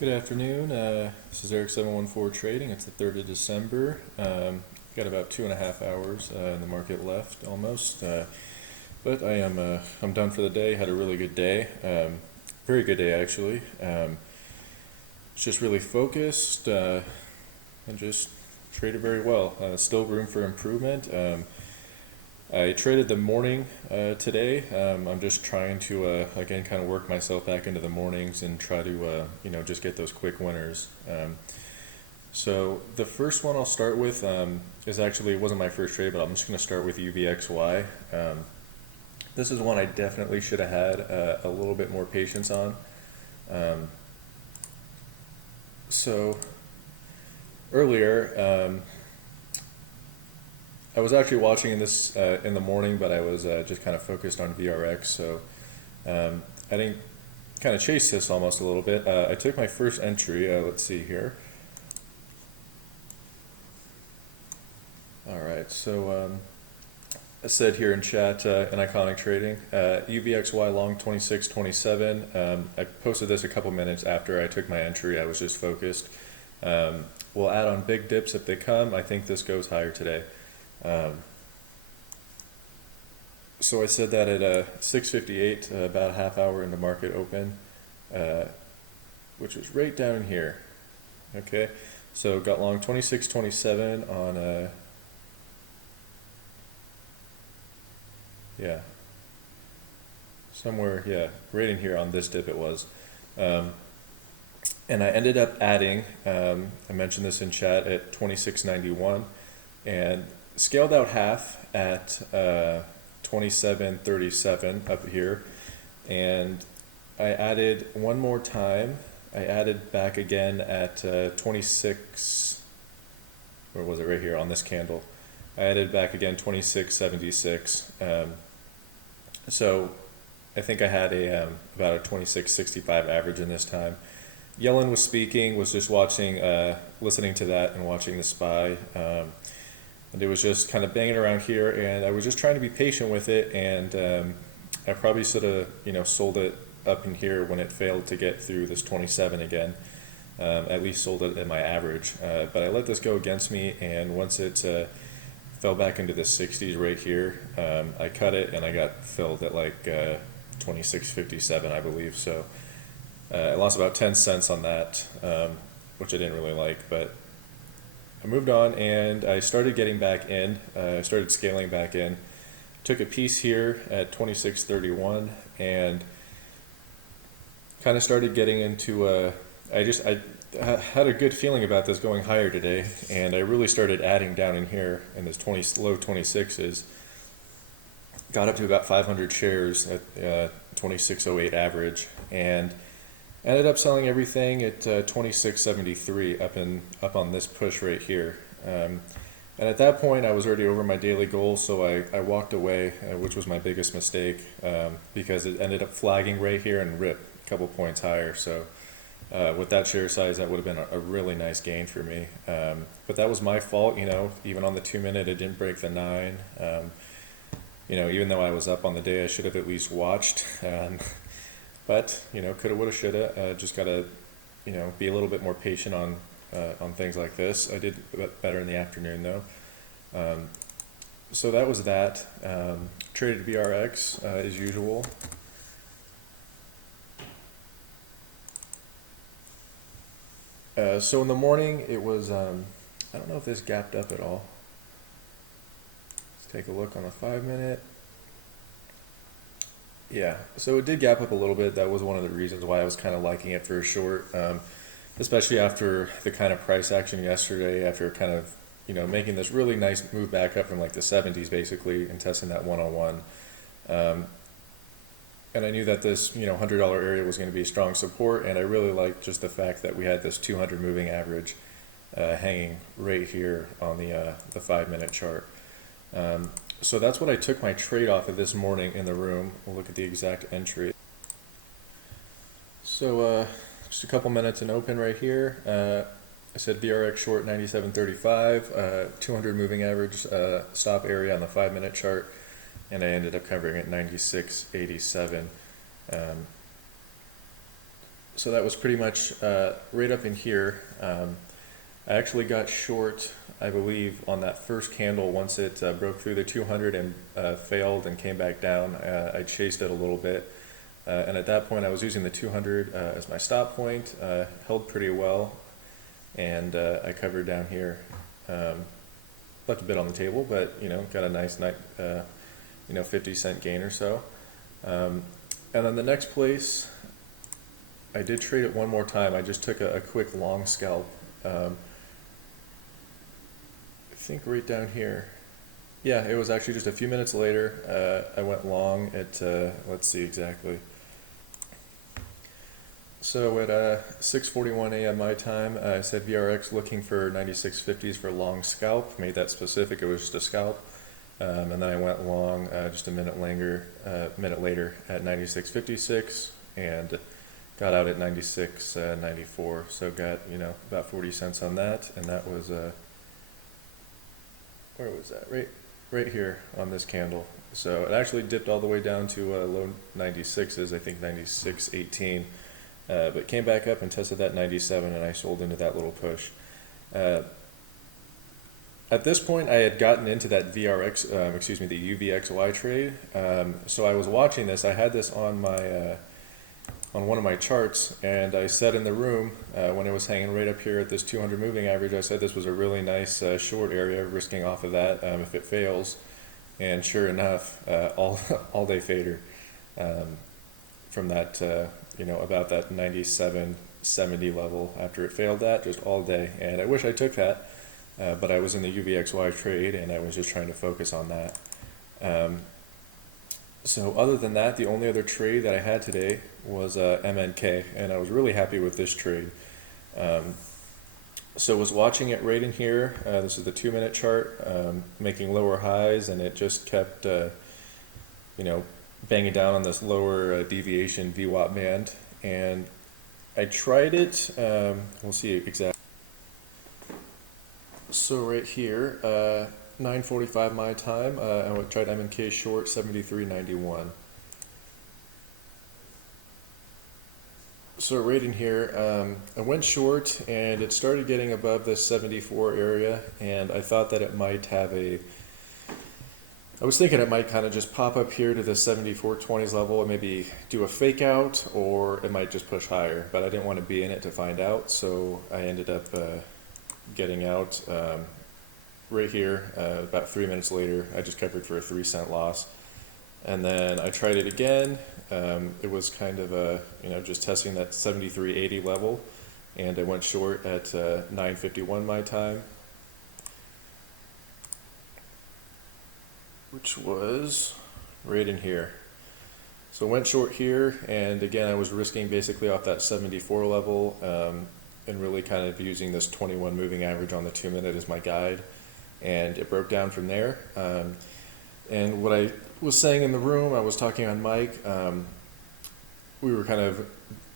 Good afternoon. This is Eric 714 Trading. It's the 3rd of December. Got about 2.5 hours in the market left almost. But I'm done for the day. Had a really good day. Very good day actually. It's just really focused and just traded very well. Still room for improvement. I traded the morning today. I'm just trying to again kind of work myself back into the mornings and try to just get those quick winners. So the first one I'll start with is actually, it wasn't my first trade, but I'm just going to start with UVXY. This is one I definitely should have had a little bit more patience on. So earlier, I was actually watching this in the morning, but I was just kind of focused on VRX, so I didn't kind of chase this almost a little bit. I took my first entry, let's see here. Alright, so I said here in chat in Iconic Trading, UVXY long 26.27. I posted this a couple minutes after I took my entry. I was just focused. We'll add on big dips if they come. I think this goes higher today. So I said that at 6:58, about a half hour into market open, which was right down here. Okay, so got long 26.27 on yeah, somewhere, yeah, right in here on this dip it was. And I ended up adding, I mentioned this in chat, at 26.91 and scaled out half at 27.37 up here, and I added one more time. I added back again at 26, where was it, right here on this candle. I added back again 26.76. So I think I had about a 26.65 average in this time. Yellen was speaking, was just watching, listening to that and watching the SPY. And it was just kind of banging around here, and I was just trying to be patient with it, and I probably should have, sold it up in here when it failed to get through this 27 again. At least sold it at my average, but I let this go against me, and once it fell back into the 60s right here, I cut it, and I got filled at like 26.57, I believe. So I lost about 10 cents on that, which I didn't really like, but I moved on and I started getting back in. I started scaling back in. Took a piece here at 26.31 and kind of started getting into I had a good feeling about this going higher today, and I really started adding down in here in this low 26s. Got up to about 500 shares at 26.08 average, and ended up selling everything at 26.73 up on this push right here. And at that point I was already over my daily goal, so I walked away, which was my biggest mistake, because it ended up flagging right here and ripped a couple points higher. So with that share size, that would have been a really nice gain for me. But that was my fault, even on the 2-minute it didn't break the 9. Even though I was up on the day, I should have at least watched. But coulda, woulda, shoulda. Just gotta, be a little bit more patient on things like this. I did better in the afternoon though. So that was that. Traded VRX as usual. So in the morning it was, I don't know if this gapped up at all. Let's take a look on a 5-minute. Yeah, so it did gap up a little bit. That was one of the reasons why I was kind of liking it for a short, especially after the kind of price action yesterday, after kind of, making this really nice move back up from like the 70s basically and testing that 101. And I knew that this, $100 area was going to be a strong support, and I really liked just the fact that we had this 200 moving average hanging right here on the 5-minute chart. So that's what I took my trade off of this morning in the room. We'll look at the exact entry. So just a couple minutes in open right here. I said VRX short 97.35, 200 moving average stop area on the 5-minute chart, and I ended up covering at 96.87. So that was pretty much right up in here. I actually got short, I believe, on that first candle once it broke through the 200 and failed and came back down. I chased it a little bit. And at that point I was using the 200 as my stop point, held pretty well, and I covered down here. Left a bit on the table, but got a nice 50-cent gain or so. And then the next place, I did trade it one more time. I just took a quick long scalp. I think right down here. Yeah, it was actually just a few minutes later. I went long at, let's see exactly. So at 6:41 a.m. my time, I said VRX looking for 96.50s for long scalp. Made that specific. It was just a scalp. And then I went long just a minute later at 96.56 and got out at 96.94. So got about 40 cents on that, and that was where was that? Right here on this candle. So it actually dipped all the way down to low 96s, I think 96.18. But came back up and tested that 97, and I sold into that little push. At this point, I had gotten into that VRX, the UVXY trade. So I was watching this. I had this on my on one of my charts, and I said in the room when it was hanging right up here at this 200 moving average, I said this was a really nice short area, risking off of that if it fails. And sure enough, all day fader from that. About that 97.70 level after it failed that, just all day. And I wish I took that, but I was in the UVXY trade and I was just trying to focus on that. So other than that, the only other trade that I had today was MNK, and I was really happy with this trade. So was watching it right in here. This is the 2-minute chart, making lower highs, and it just kept, banging down on this lower deviation VWAP band, and I tried it. We'll see exactly. So right here, 9:45 my time, I tried MNK short 73.91. So right in here, I went short, and it started getting above the 74 area, and I thought that it might have I was thinking it might kind of just pop up here to the 74.20s level and maybe do a fake out, or it might just push higher, but I didn't want to be in it to find out, so I ended up getting out right here. About 3 minutes later, I just covered for a 3-cent loss. And then I tried it again. It was kind of just testing that 73.80 level, and I went short at 9:51 my time, which was right in here. So went short here, and again I was risking basically off that 74 level, and really kind of using this 21 moving average on the 2-minute as my guide, and it broke down from there. And what I was saying in the room, I was talking on mic, we were kind of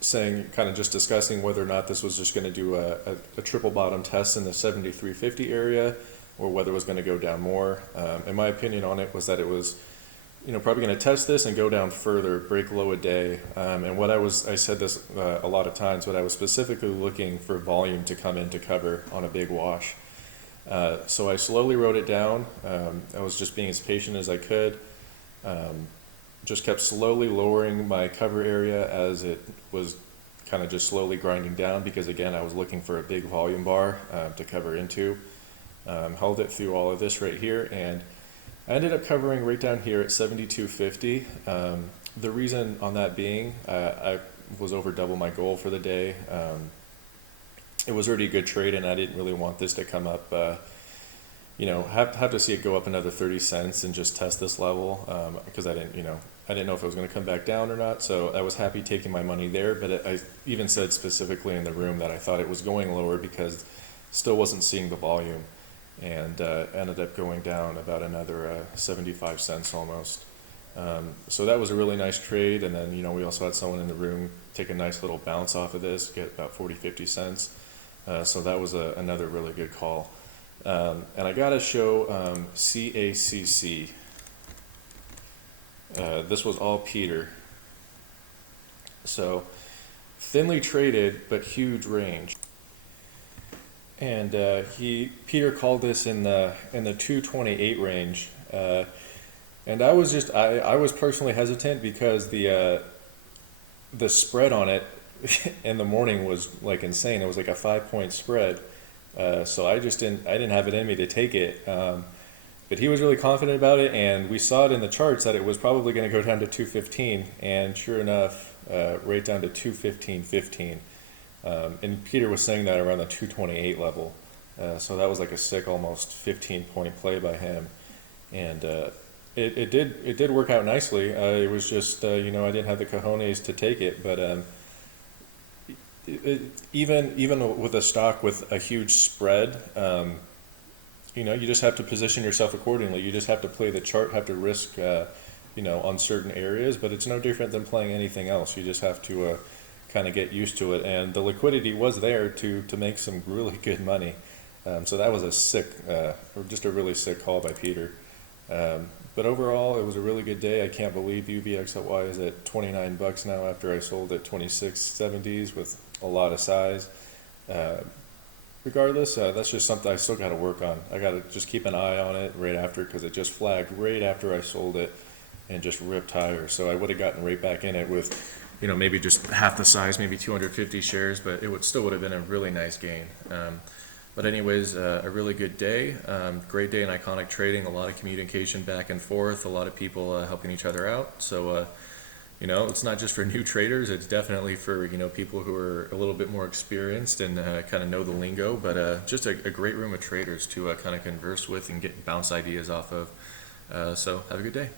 just discussing whether or not this was just going to do a triple bottom test in the 73.50 area, or whether it was going to go down more. And my opinion on it was that it was, probably going to test this and go down further, break low a day. And I said this a lot of times, but I was specifically looking for volume to come in to cover on a big wash. So I slowly wrote it down. I was just being as patient as I could. Just kept slowly lowering my cover area as it was kind of just slowly grinding down, because again, I was looking for a big volume bar to cover into. Held it through all of this right here, and I ended up covering right down here at 72.50. The reason on that being, I was over double my goal for the day. It was already a good trade, and I didn't really want this to come up, have to see it go up another 30 cents and just test this level, because I didn't know if it was going to come back down or not. So I was happy taking my money there, but I even said specifically in the room that I thought it was going lower because still wasn't seeing the volume, and ended up going down about another 75 cents almost. So that was a really nice trade, and then we also had someone in the room take a nice little bounce off of this, get about 40-50 cents. So that was another really good call. And I gotta show CACC. This was all Peter. So thinly traded, but huge range. And Peter called this in the 228 range. And I was personally hesitant because the spread on it in the morning was like insane. It was like a 5 point spread. So I didn't have it in me to take it. But he was really confident about it, and we saw it in the charts that it was probably going to go down to 215, and sure enough, right down to 215.15. And Peter was saying that around the 228 level. So that was like a sick, almost 15 point play by him. And it did work out nicely. It was just, I didn't have the cojones to take it, but even with a stock with a huge spread, you just have to position yourself accordingly. You just have to play the chart, have to risk, on certain areas, but it's no different than playing anything else. You just have to kind of get used to it, and the liquidity was there to make some really good money. So that was just a really sick call by Peter. But overall, it was a really good day. I can't believe UVXY is at $29 now after I sold at 26.70s with a lot of size. Regardless, that's just something I still got to work on. I got to just keep an eye on it right after, because it just flagged right after I sold it and just ripped higher. So I would have gotten right back in it with, maybe just half the size, maybe 250 shares, but it still would have been a really nice gain. But anyways, a really good day. Great day in Iconic trading. A lot of communication back and forth. A lot of people helping each other out. So, it's not just for new traders. It's definitely for, people who are a little bit more experienced and kind of know the lingo. But just a great room of traders to kind of converse with and get bounce ideas off of. So have a good day.